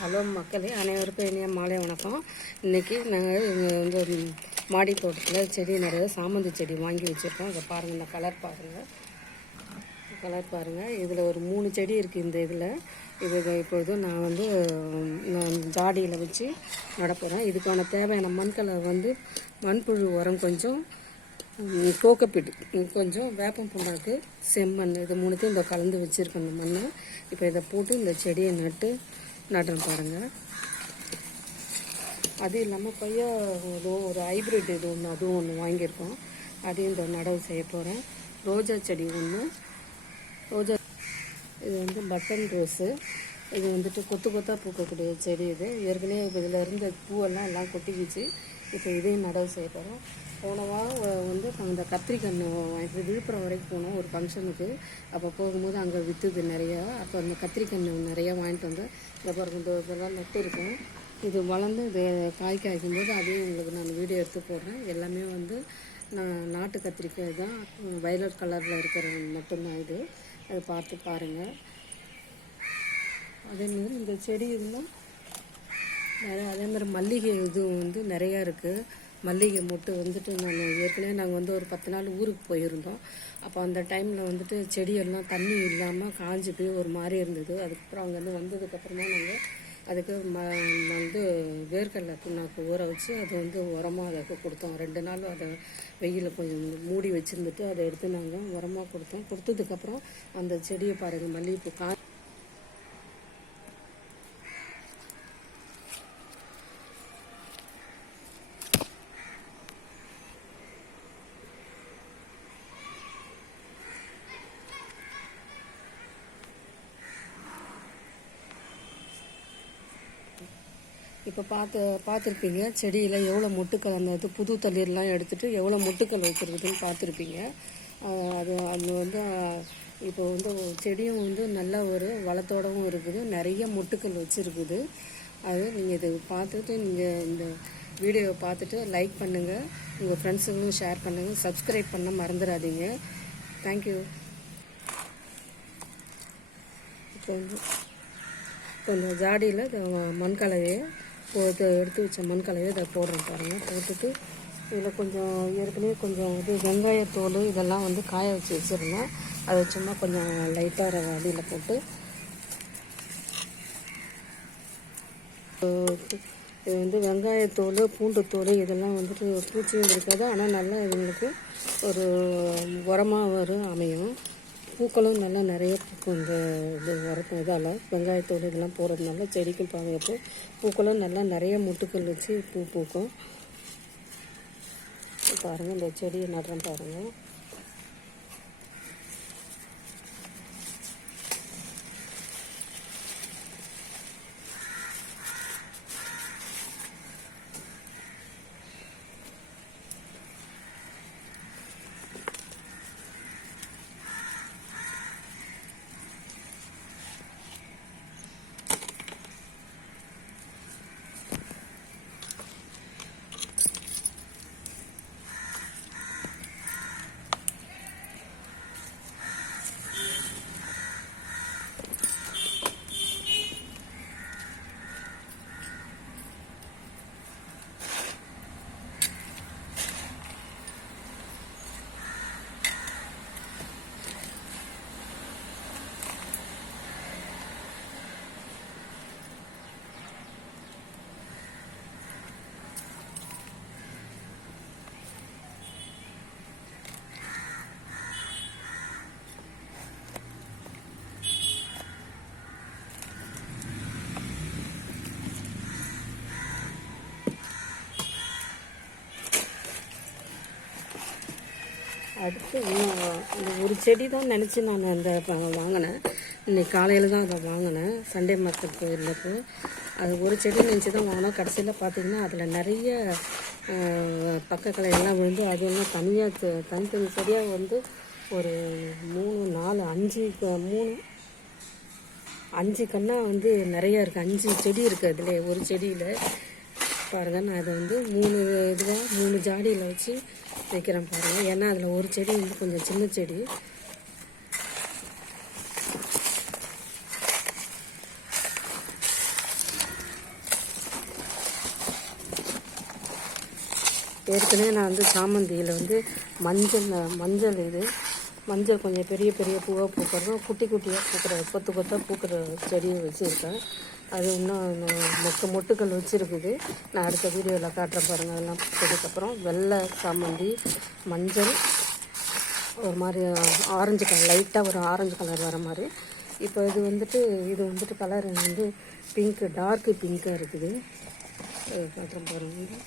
Hello மக்களே அனைவருக்கும் இனிய மாலை வணக்கம். இன்றைக்கி நாங்கள் இங்கே வந்து மாடி தோட்டத்தில் செடி நிறைய சாமந்தி செடி வாங்கி வச்சுருக்கோம். இதை பாருங்கள் இந்த கலர் பாருங்கள் கலர் பாருங்கள் இதில் ஒரு மூணு செடி இருக்குது இந்த இதில். இது இப்பொழுது நான் வந்து நான் ஜாடியில் வச்சு நடப்புகிறேன் இதுக்கான தேவையான மண்களை வந்து மண்புழு உரம் கொஞ்சம் ம், கொஞ்சம் வேப்பம் புண்ணாக்கு செம்மண் இது மூணுத்தையும் இந்த கலந்து வச்சுருக்கேன் இந்த மண்ணை. இப்போ இதை போட்டு இந்த செடியை நட்டு நடுறேன் பாருங்கள் அது இல்லாமல் பையன் ஏதோ ஒரு ஹைப்ரிட் இது ஒன்று அதுவும் ஒன்று வாங்கியிருக்கோம். அதையும் இந்த நடவு செய்ய போகிறேன் ரோஜா செடி ஒன்று ரோஜா இது வந்து பட்டன் ரோஸு இது வந்துட்டு கொத்து கொத்தாக பூக்கக்கூடிய செடி இது. ஏற்கனவே இதில் இருந்த பூவெல்லாம் எல்லாம் கொட்டிக்கிச்சு. இப்போ இதையும் நடவு செய்ய போகிறோம் போன வாரம் வந்து அந்த கத்திரிக்கன்று வாங்கிட்டு விழுப்புரம் வரைக்கும் போனோம் ஒரு ஃபங்க்ஷனுக்கு. அப்போ போகும்போது அங்கே விற்றுது நிறையா. அப்போ அந்த கத்திரிக்கன்று நிறையா வாங்கிட்டு வந்து இந்த பிறகு இந்த இதெல்லாம் நட்டு இருக்கும் இது வளர்ந்து இது காய் காய்க்கும் போது அதையும் உங்களுக்கு நான் வீடியோ எடுத்து போடுறேன். எல்லாமே வந்து நான் நாட்டு கத்திரிக்காய் தான். வயலட் கலரில் இருக்கிற மட்டும்தான் இது. அதை பார்த்து பாருங்கள் அதே மாதிரி இந்த செடி இருந்தால் நிறையா அதே மாதிரி மல்லிகை இதுவும் வந்து நிறையா இருக்குது மல்லிகை மொட்டு வந்துட்டு நான் ஏற்கனவே நாங்கள் வந்து ஒரு பத்து நாள் ஊருக்கு போயிருந்தோம். அப்போ அந்த டைமில் வந்துட்டு செடியெல்லாம் தண்ணி இல்லாமல் காஞ்சி போய் ஒரு மாதிரி இருந்தது. அதுக்கப்புறம் அங்கேருந்து வந்ததுக்கப்புறமா நாங்கள் அதுக்கு ம வந்து வேர்க்கடலை புண்ணாக்கு ஊற வச்சு அது வந்து உரமாக அதை கொடுத்தோம். ரெண்டு நாள் அதை வெயிலில் கொஞ்சம் மூடி வச்சுருந்துட்டு அதை எடுத்து நாங்கள் உரமாக கொடுத்தோம். கொடுத்ததுக்கப்புறம் அந்த செடியை பாருங்கள் மல்லிகைப்பூ கா இப்போ பார்த்து பார்த்துருப்பீங்க செடியில் எவ்வளோ மொட்டுக்கள் அந்த இது புது தளிர்லாம் எடுத்துகிட்டு எவ்வளோ மொட்டுக்கள் வச்சுருக்குதுன்னு பார்த்துருப்பீங்க அது அது வந்து இப்போ வந்து செடியும் வந்து நல்ல ஒரு வளத்தோடவும் இருக்குது. நிறைய மொட்டுக்கள் வச்சுருக்குது. அது நீங்கள் இது பார்த்துட்டு நீங்கள் இந்த வீடியோவை பார்த்துட்டு லைக் பண்ணுங்கள் உங்கள் ஃப்ரெண்ட்ஸுங்களும் ஷேர் பண்ணுங்கள் சப்ஸ்கிரைப் பண்ண மறந்துடாதீங்க. தேங்க்யூ இப்போ வந்து இப்போ இந்த ஜாடியில் இந்த மண்கலவையை போட்டு எடுத்து வச்ச மண்கலவையை இதை போடுறோம் பாருங்கள் போட்டுட்டு இதில் கொஞ்சம் ஏற்கனவே கொஞ்சம் இது வெங்காயத்தோல் இதெல்லாம் வந்து காய வச்சு வச்சுருந்தேன். அதை சும்மா கொஞ்சம் லைட்டாக அடியில் போட்டு இது வந்து வெங்காயத்தோல் பூண்டுத்தோல் இதெல்லாம் வந்துட்டு பூச்சியும் இருக்காது. ஆனால் நல்லா இவங்களுக்கு ஒரு உரமாக வரும் அமையும். பூக்களும் நல்லா நிறைய பூக்கும் இந்த இது உரத்து இதால் வெங்காயத்தோடு இதெல்லாம் போடுறதுனால செடிக்கும் பாதுகாப்பு பூக்களும் நல்லா நிறைய முட்டுக்கள் வச்சு பூ பூக்கும். பாருங்கள் இந்த செடியை நடுறேன் பாருங்கள் அடுத்து இன்னும் இந்த ஒரு செடி தான் நினச்சி நான் அந்த வாங்கினேன். இன்னைக்கு காலையில் தான் அதை வாங்கினேன். சண்டே மார்க்கெட் போயிருந்தப்போ அது ஒரு செடி நினச்சி தான் வாங்கினோம். கடைசியில் பார்த்திங்கன்னா அதில் நிறைய பக்கக்கலையெல்லாம் விழுந்து அது எல்லாம் தனியாக தனித்தனி செடியாக வந்து ஒரு மூணு நாலு அஞ்சு க- மூணு அஞ்சு கன்னாக வந்து நிறையா இருக்குது அஞ்சு செடி இருக்குது அதில் ஒரு செடியில். பாருங்கள் நான் அதை வந்து மூணு இதுவாக மூணு ஜாடியில் வச்சு வைக்கிறேன் பாருங்கள் ஏன்னா அதில் ஒரு செடி வந்து கொஞ்சம் சின்ன செடி. ஏற்கனவே நான் வந்து சாமந்தியில் வந்து மஞ்சள் மஞ்சள் இது மஞ்சள் கொஞ்சம் பெரிய பெரிய பூவாக பூக்கிறதும் குட்டி குட்டியாக பூக்கிற கொத்து கொத்தாக பூக்கிற செடியை வச்சுருக்கேன். அது இன்னும் மொக்க மொட்டுக்கள் வச்சுருக்குது. நான் அடுத்த வீடியோவில் காட்டுறேன் பாருங்கள் அதெல்லாம் பூத்ததுக்கப்புறம் வெள்ளை சாமந்தி மஞ்சள் ஒரு மாதிரி ஆரஞ்சு கலர் லைட்டாக ஒரு ஆரஞ்சு கலர் வர மாதிரி. இப்போ இது வந்துட்டு இது வந்துட்டு கலர் வந்து பிங்க்கு டார்க்கு பிங்க்காக இருக்குது. அது பாருங்கள்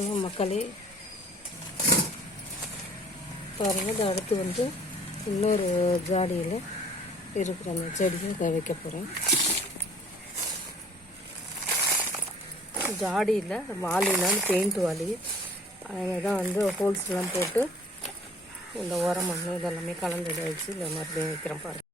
வாங்க மக்களே. பாருங்கள் இது அடுத்து வந்து இன்னொரு ஜாடியில் இருக்கிற அந்த செடியை வைக்க போகிறேன் ஜாடியில் வாளிலாம் பெயிண்ட் வாளி அதில் தான் வந்து ஹோல்ஸ்லாம் போட்டு இந்த உரம் மண் இதெல்லாமே கலந்து வச்சு இந்த மறுபடியும் வைக்கிறேன் பாருங்கள்